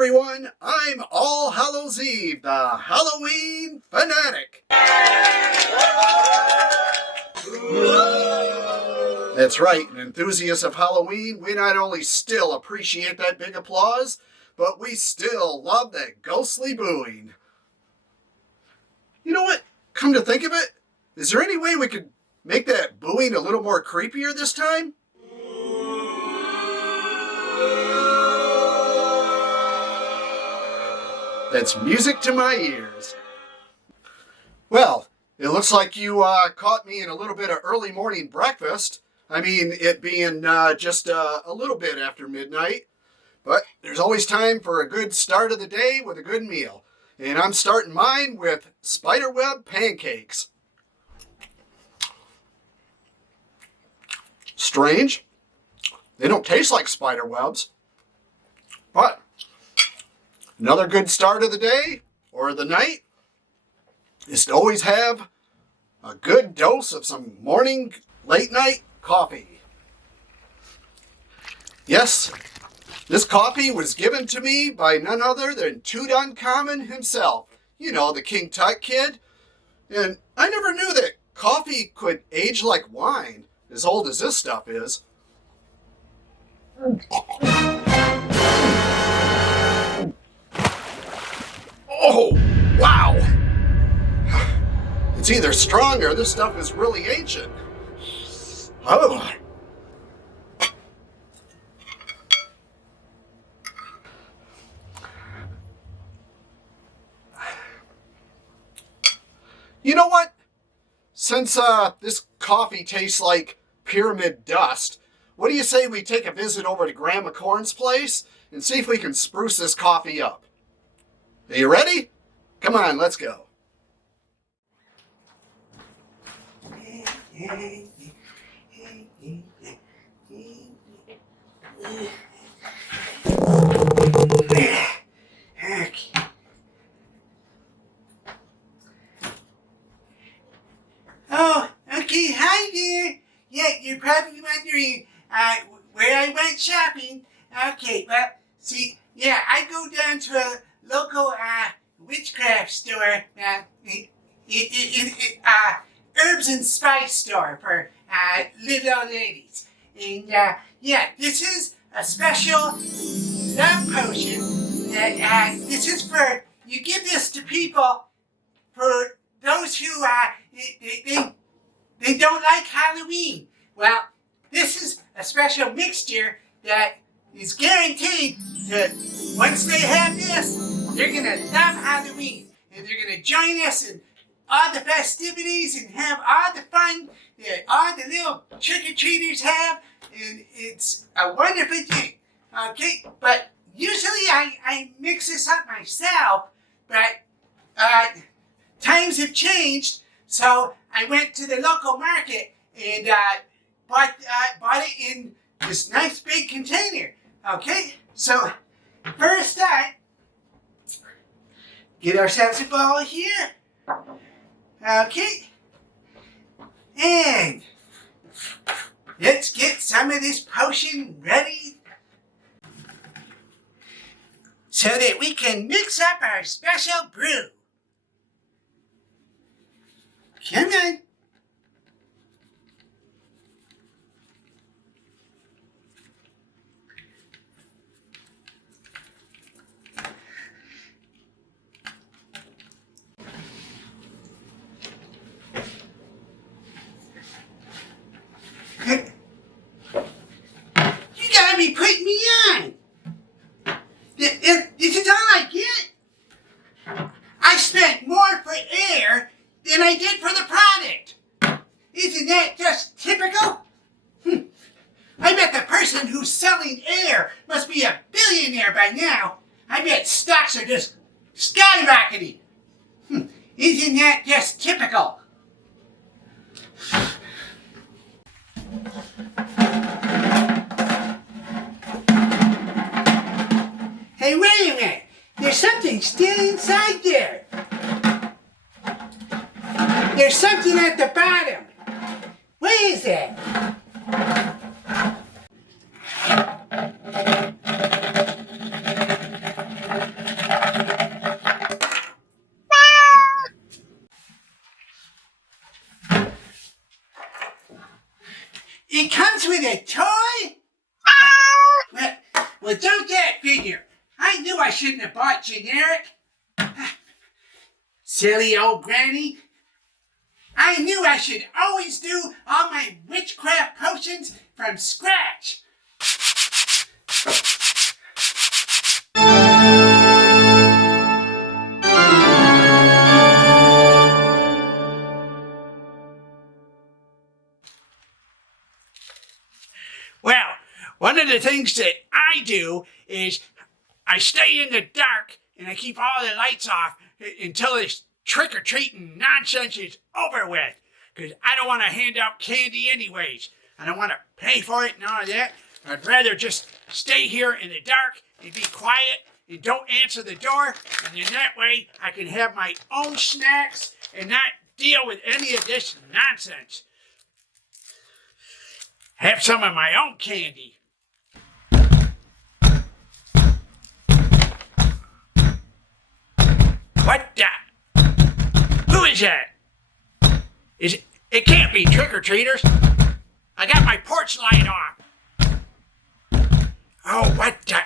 everyone, I'm All Hallowseve, the Halloween Fanatic. That's right, an enthusiast of Halloween, we not only still appreciate that big applause, but we still love that ghostly booing. You know what? Come to think of it, is there any way we could make that booing a little more creepier this time? That's music to my ears. Well, it looks like you caught me in a little bit of early morning breakfast. I mean, it being just a little bit after midnight. But there's always time for a good start of the day with a good meal. And I'm starting mine with spiderweb pancakes. Strange. They don't taste like spider webs. But another good start of the day or the night is to always have a good dose of some morning, late night coffee. Yes, this coffee was given to me by none other than Tutankhamun himself. You know, the King Tut kid. And I never knew that coffee could age like wine, as old as this stuff is. Oh, wow! It's either strong or this stuff is really ancient. Oh. You know what? Since this coffee tastes like pyramid dust, what do you say we take a visit over to Grandma Corn's place and see if we can spruce this coffee up? Are you ready? Come on, let's go. Oh, okay, hi there. Yeah, you're probably wondering where I went shopping. Okay, well, see, yeah, I go down to a local witchcraft store, herbs and spice store for little old ladies. And yeah, this is a special love potion that this is for, you give this to people for those who they don't like Halloween. Well, this is a special mixture that is guaranteed that once they have this, they're gonna love Halloween, and they're gonna join us in all the festivities and have all the fun that all the little trick-or-treaters have, and it's a wonderful thing. Okay, but usually I mix this up myself, but times have changed, so I went to the local market and bought it in this nice big container. Okay, so first up, get ourselves a bowl here. Okay, and let's get some of this potion ready so that we can mix up our special brew. Come on. You gotta be putting me on. This is all I get. I spent more for air than I did for the product. Isn't that just typical? I bet the person who's selling air must be a billionaire by now. I bet stocks are just skyrocketing. Isn't that just typical? Hey, wait a minute. There's something still inside there. There's something at the bottom. What is that? It comes with a toy? Well, don't that figure. I knew I shouldn't have bought generic. Silly old granny. I knew I should always do all my witchcraft potions from scratch. Well, one of the things that I do is I stay in the dark and I keep all the lights off until this trick-or-treating nonsense is over with. Because I don't want to hand out candy anyways. I don't want to pay for it and all of that. I'd rather just stay here in the dark and be quiet and don't answer the door. And then that way I can have my own snacks and not deal with any of this nonsense. Have some of my own candy. What the? Who is that? It can't be trick-or-treaters. I got my porch light on. Oh, what the?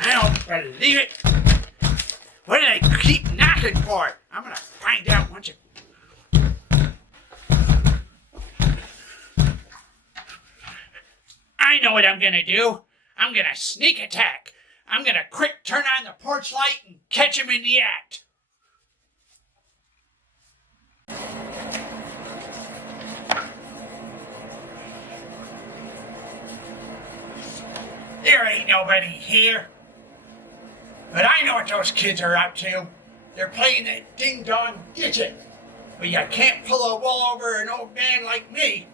I don't believe it. What do they keep knocking for? I'm gonna find out once it... I know what I'm gonna do. I'm gonna sneak attack. I'm gonna quick turn on the porch light and catch him in the act. There ain't nobody here. But I know what those kids are up to. They're playing that ding-dong ditch-it. But you can't pull a wool over an old man like me.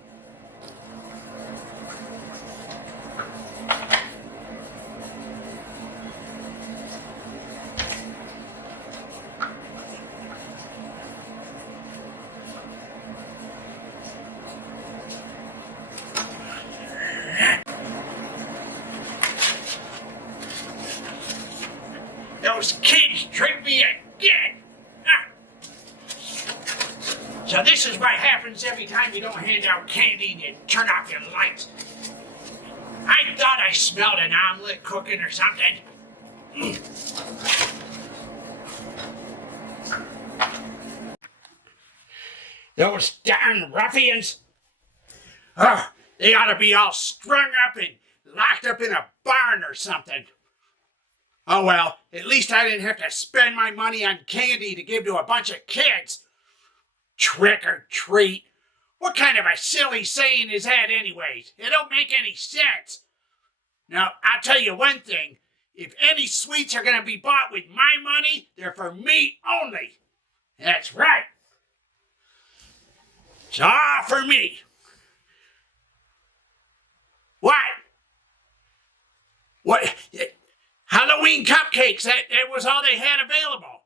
Those kids tricked me again! Ah. So this is what happens every time you don't hand out candy and you turn off your lights. I thought I smelled an omelet cooking or something. Those darn ruffians! They ought to be all strung up and locked up in a barn or something. Oh well, at least I didn't have to spend my money on candy to give to a bunch of kids. Trick or treat. What kind of a silly saying is that anyways? It don't make any sense. Now, I'll tell you one thing. If any sweets are going to be bought with my money, they're for me only. That's right. It's all for me. What? What? Halloween cupcakes, that was all they had available.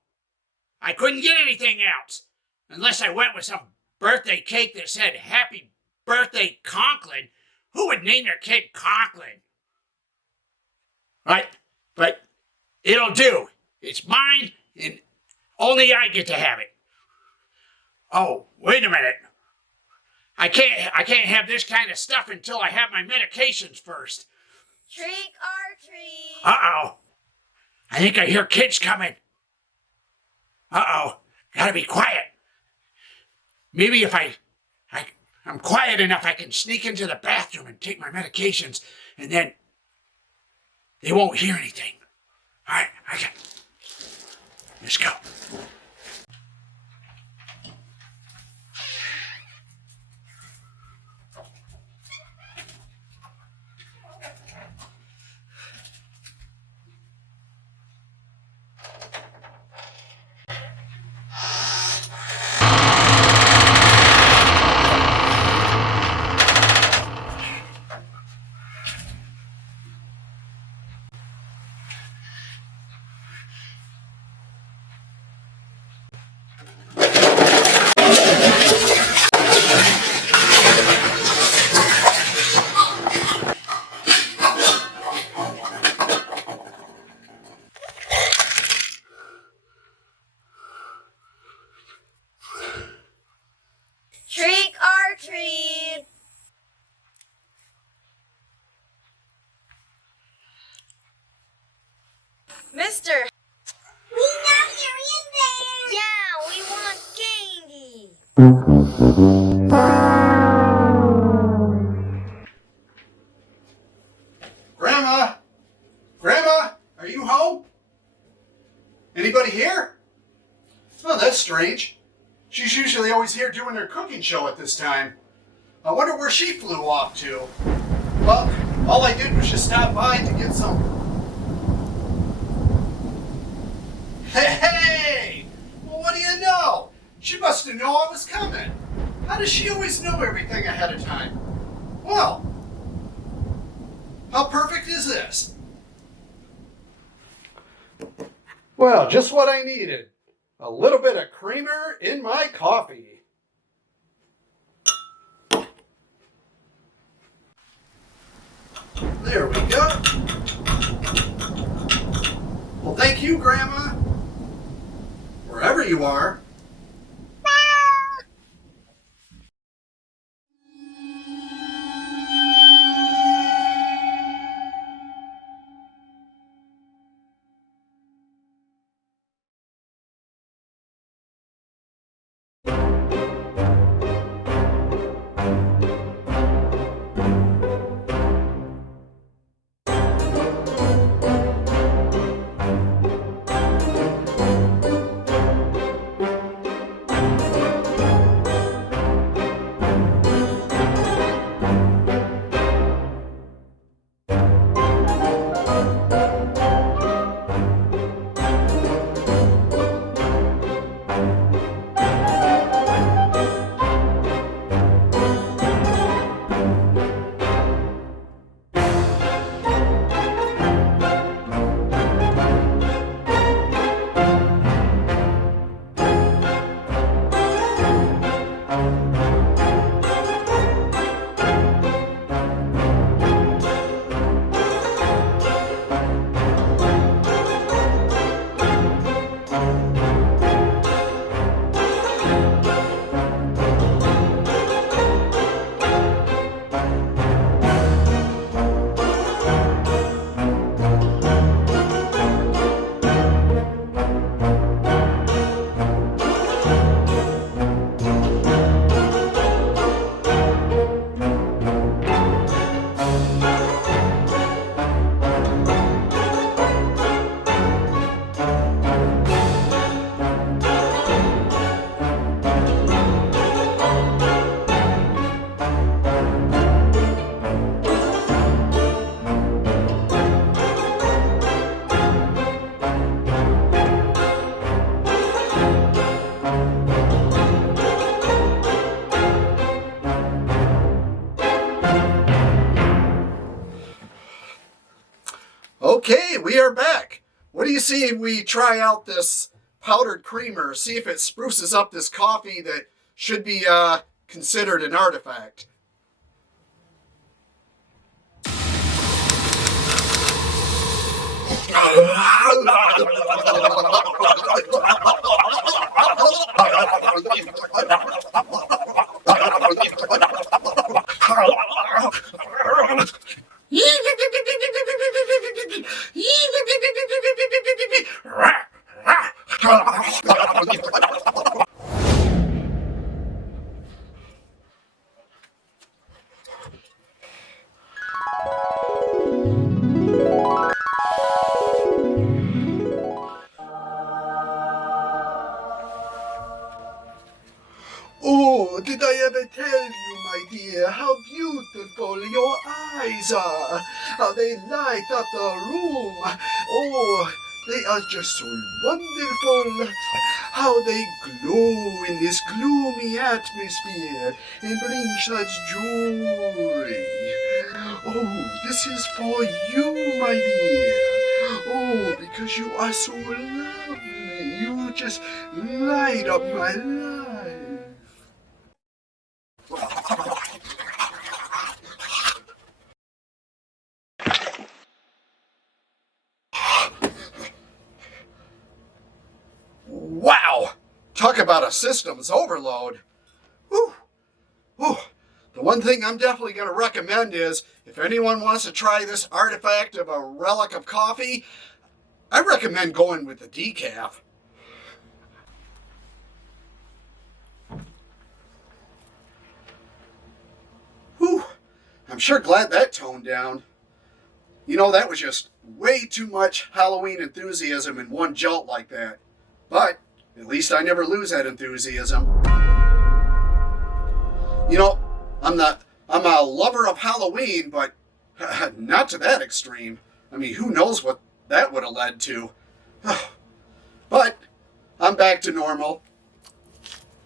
I couldn't get anything else. Unless I went with some birthday cake that said, Happy Birthday Conklin. Who would name their kid Conklin? Right? But it'll do. It's mine, and only I get to have it. Oh, wait a minute. I can't have this kind of stuff until I have my medications first. Trick or treat. Uh-oh. I think I hear kids coming. Uh-oh. Gotta be quiet. Maybe if I'm quiet enough, I can sneak into the bathroom and take my medications, and then they won't hear anything. All right, let's go. Grandma? Grandma? Are you home? Anybody here? Oh, that's strange. She's usually always here doing her cooking show at this time. I wonder where she flew off to. Well, all I did was just stop by to get some. Hey! Well, what do you know? She must have known I was coming. How does she always know everything ahead of time? Well, how perfect is this? Well, just what I needed. A little bit of creamer in my coffee. There we go. Well, thank you, Grandma. Wherever you are. Okay, we are back. What do you see if we try out this powdered creamer, see if it spruces up this coffee that should be considered an artifact? Oh, did I ever tell you, my dear, how beautiful your eyes are? How they light up the room. Oh, they are just so wonderful. How they glow in this gloomy atmosphere and bring such joy. Oh, this is for you, my dear. Oh, because you are so lovely. You just light up my life. Wow! Talk about a systems overload. Whew. Whew. The one thing I'm definitely going to recommend is, if anyone wants to try this artifact of a relic of coffee, I recommend going with the decaf. I'm sure glad that toned down. You know, that was just way too much Halloween enthusiasm in one jolt like that. But at least I never lose that enthusiasm. You know, I'm a lover of Halloween, but not to that extreme. I mean, who knows what that would have led to. But I'm back to normal.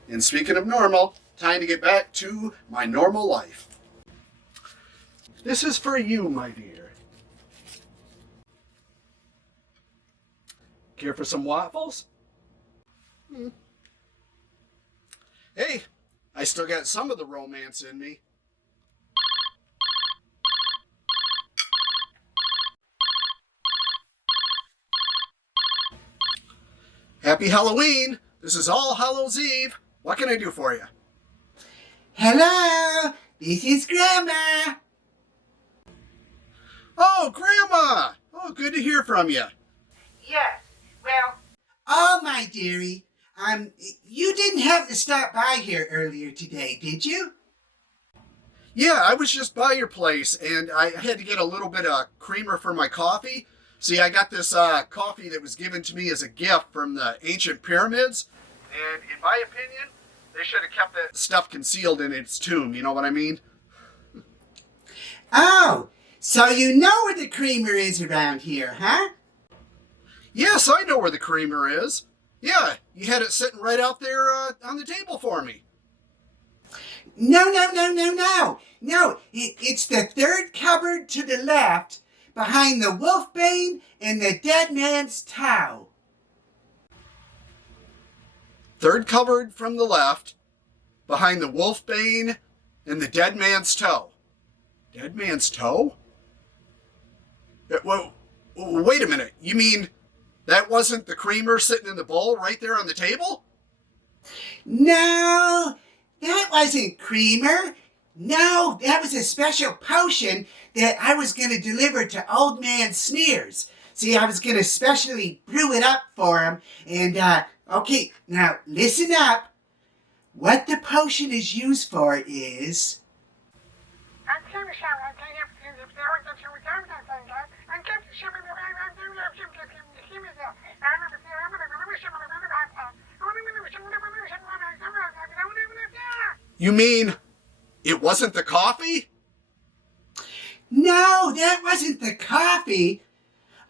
And speaking of normal, time to get back to my normal life. This is for you, my dear. Care for some waffles? Hey, I still got some of the romance in me. Happy Halloween! This is all Hallowseve. What can I do for you? Hello, this is Grandma. Oh, Grandma! Oh, good to hear from you. Yes, well, oh, my dearie, you didn't have to stop by here earlier today, did you? Yeah, I was just by your place, and I had to get a little bit of creamer for my coffee. See, I got this coffee that was given to me as a gift from the ancient pyramids, and in my opinion, they should have kept that stuff concealed in its tomb, you know what I mean? Oh, so you know where the creamer is around here, huh? Yes, I know where the creamer is. Yeah, you had it sitting right out there on the table for me. No. No, it's the third cupboard to the left, behind the wolfbane and the dead man's toe. Third cupboard from the left, behind the wolfbane and the dead man's toe. Dead man's toe? Well, wait a minute. You mean that wasn't the creamer sitting in the bowl right there on the table? No, that wasn't creamer. No, that was a special potion that I was going to deliver to Old Man Sneers. See, I was going to specially brew it up for him. And, okay, now listen up. What the potion is used for is... You mean it wasn't the coffee? No, that wasn't the coffee.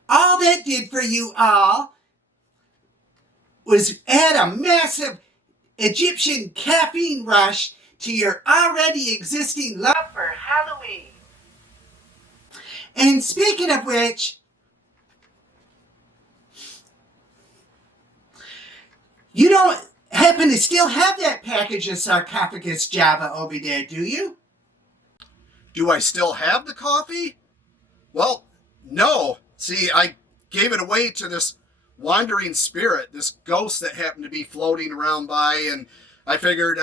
All that did for you all was add a massive Egyptian caffeine rush to your already existing love for Halloween. And speaking of which, you don't happen to still have that package of sarcophagus Java over there, do you? Do I still have the coffee? Well, no. See, I gave it away to this wandering spirit, this ghost that happened to be floating around by, and I figured,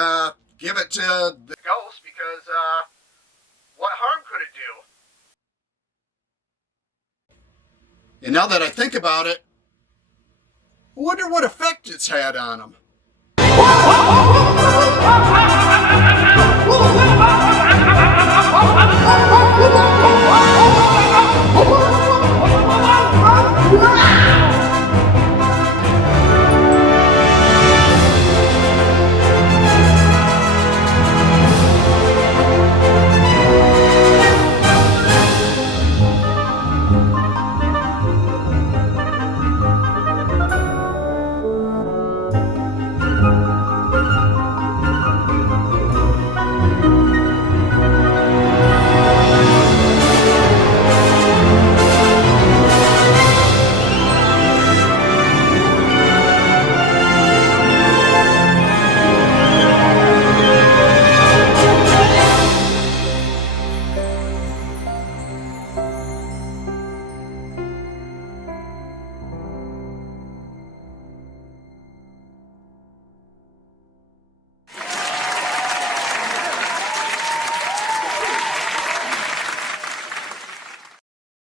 give it to the ghost because, what harm could it do? And now that I think about it, I wonder what effect it's had on him.